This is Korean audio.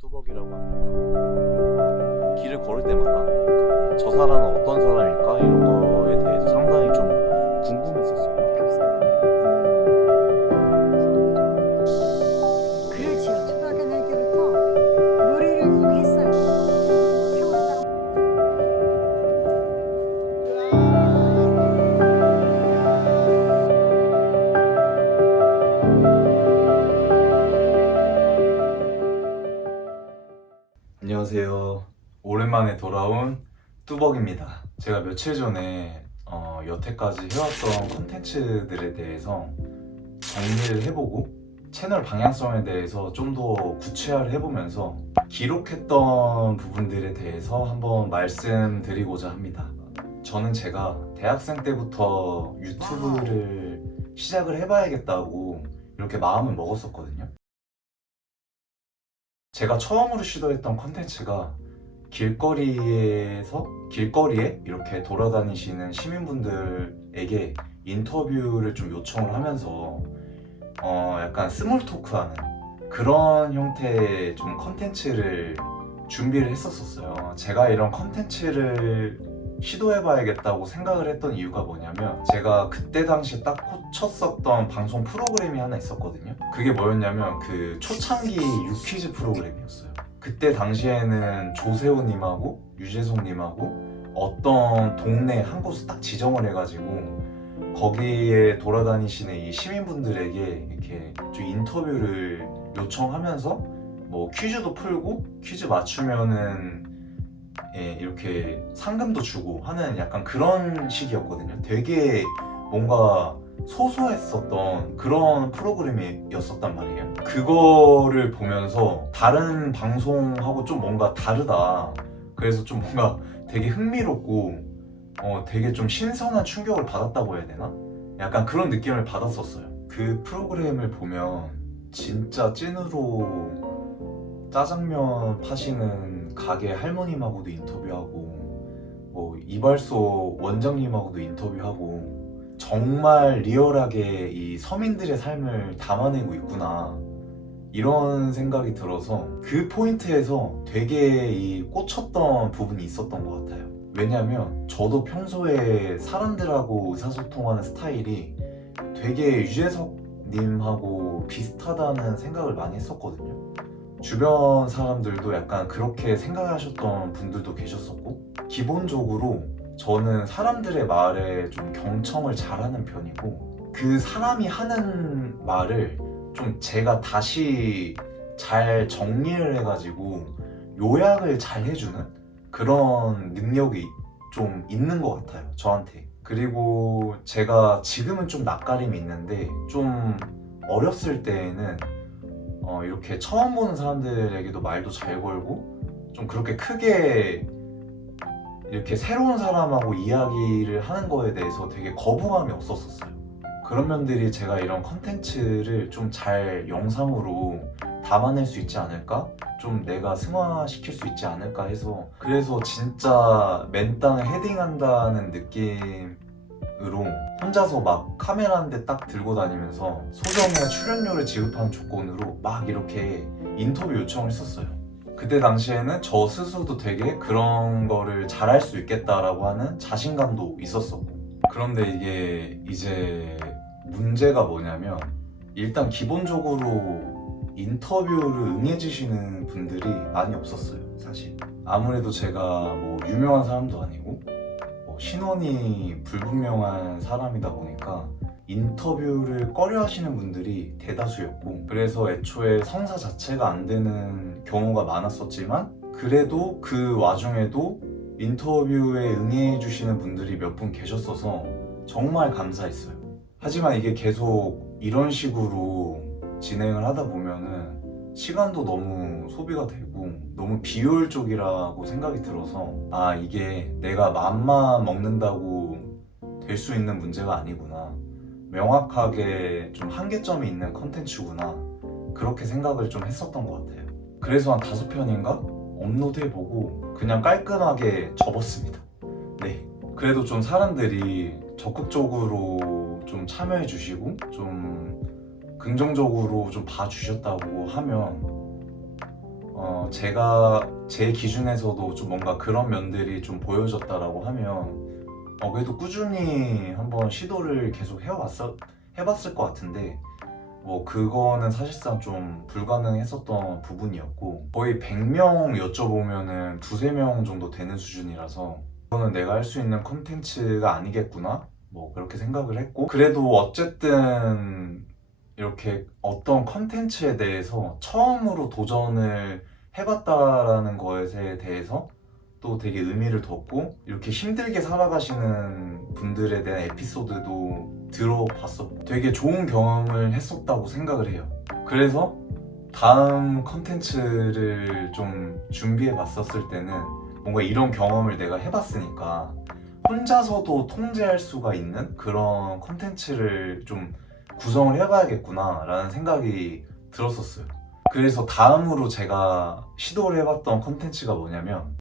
뚜벅이라고 합니다. 길을 걸을 때마다 저 사람은 어떤 사람일까 이런 거에 대해서 상당히 좀 궁금했었어요. 그렇지요. 초등학교 다닐 때부터 요리를 좀 했어요. 세월당. 안녕하세요. 오랜만에 돌아온 뚜벅입니다. 제가 며칠 전에 여태까지 해왔던 콘텐츠들에 대해서 정리를 해보고 채널 방향성에 대해서 좀 더 구체화를 해보면서 기록했던 부분들에 대해서 한번 말씀드리고자 합니다. 저는 제가 대학생 때부터 유튜브를 시작을 해봐야겠다고 이렇게 마음을 먹었었거든요. 제가 처음으로 시도했던 컨텐츠가 길거리에 이렇게 돌아다니시는 시민분들에게 인터뷰를 좀 요청을 하면서 약간 스몰 토크하는 그런 형태의 좀 컨텐츠를 준비를 했었어요. 제가 이런 컨텐츠를 시도해봐야겠다고 생각을 했던 이유가 뭐냐면, 제가 그때 당시 딱 꽂혔었던 방송 프로그램이 하나 있었거든요. 그게 뭐였냐면 그 초창기 유퀴즈 프로그램이었어요. 그때 당시에는 조세호님하고 유재석님하고 어떤 동네 한 곳을 딱 지정을 해가지고 거기에 돌아다니시는 이 시민분들에게 이렇게 좀 인터뷰를 요청하면서 뭐 퀴즈도 풀고 퀴즈 맞추면은 이렇게 상금도 주고 하는 약간 그런 식이었거든요. 되게 뭔가 소소했었던 그런 프로그램이었었단 말이에요. 그거를 보면서 다른 방송하고 좀 뭔가 다르다, 그래서 좀 뭔가 되게 흥미롭고 되게 좀 신선한 충격을 받았다고 해야 되나? 약간 그런 느낌을 받았었어요. 그 프로그램을 보면 진짜 찐으로 짜장면 파시는 가게 할머님하고도 인터뷰하고 뭐 이발소 원장님하고도 인터뷰하고 정말 리얼하게 이 서민들의 삶을 담아내고 있구나, 이런 생각이 들어서 그 포인트에서 되게 이 꽂혔던 부분이 있었던 것 같아요. 왜냐면 저도 평소에 사람들하고 의사소통하는 스타일이 되게 유재석님하고 비슷하다는 생각을 많이 했었거든요. 주변 사람들도 약간 그렇게 생각하셨던 분들도 계셨었고, 기본적으로 저는 사람들의 말에 좀 경청을 잘하는 편이고, 그 사람이 하는 말을 좀 제가 다시 잘 정리를 해가지고 요약을 잘 해주는 그런 능력이 좀 있는 것 같아요, 저한테. 그리고 제가 지금은 좀 낯가림이 있는데, 좀 어렸을 때에는 이렇게 처음 보는 사람들에게도 말도 잘 걸고 좀 그렇게 크게 이렇게 새로운 사람하고 이야기를 하는 거에 대해서 되게 거부감이 없었었어요. 그런 면들이 제가 이런 컨텐츠를 좀 잘 영상으로 담아낼 수 있지 않을까? 좀 내가 승화시킬 수 있지 않을까 해서, 그래서 진짜 맨땅에 헤딩한다는 느낌으로 혼자서 막 카메라 한 대 딱 들고 다니면서 소정의 출연료를 지급하는 조건으로 막 이렇게 인터뷰 요청을 했었어요. 그때 당시에는 저 스스로도 되게 그런 거를 잘할 수 있겠다라고 하는 자신감도 있었었고, 그런데 이게 이제 문제가 뭐냐면, 일단 기본적으로 인터뷰를 응해주시는 분들이 많이 없었어요, 사실. 아무래도 제가 뭐 유명한 사람도 아니고 신원이 불분명한 사람이다 보니까 인터뷰를 꺼려 하시는 분들이 대다수였고, 그래서 애초에 성사 자체가 안 되는 경우가 많았었지만, 그래도 그 와중에도 인터뷰에 응해 주시는 분들이 몇 분 계셨어서 정말 감사했어요. 하지만 이게 계속 이런 식으로 진행을 하다 보면은 시간도 너무 소비가 되고 너무 비효율적이라고 생각이 들어서, 아, 이게 내가 맘만 먹는다고 될 수 있는 문제가 아니구나, 명확하게 좀 한계점이 있는 컨텐츠구나, 그렇게 생각을 좀 했었던 것 같아요. 그래서 한 5편인가 업로드해보고 그냥 깔끔하게 접었습니다. 네, 그래도 좀 사람들이 적극적으로 좀 참여해주시고 좀 긍정적으로 좀 봐주셨다고 하면 제가 제 기준에서도 좀 뭔가 그런 면들이 좀 보여졌다라고 하면 그래도 꾸준히 한번 시도를 계속 해봤을 것 같은데 뭐 그거는 사실상 좀 불가능했었던 부분이었고 거의 100명 여쭤보면은 2~3명 정도 되는 수준이라서 이거는 내가 할 수 있는 콘텐츠가 아니겠구나 뭐 그렇게 생각을 했고 그래도 어쨌든 이렇게 어떤 콘텐츠에 대해서 처음으로 도전을 해봤다라는 것에 대해서 또 되게 의미를 뒀고 이렇게 힘들게 살아가시는 분들에 대한 에피소드도 들어봤었고 되게 좋은 경험을 했었다고 생각을 해요. 그래서 다음 컨텐츠를 좀 준비해 봤었을 때는 뭔가 이런 경험을 내가 해봤으니까 혼자서도 통제할 수가 있는 그런 컨텐츠를 좀 구성을 해봐야겠구나 라는 생각이 들었었어요. 그래서 다음으로 제가 시도를 해봤던 컨텐츠가 뭐냐면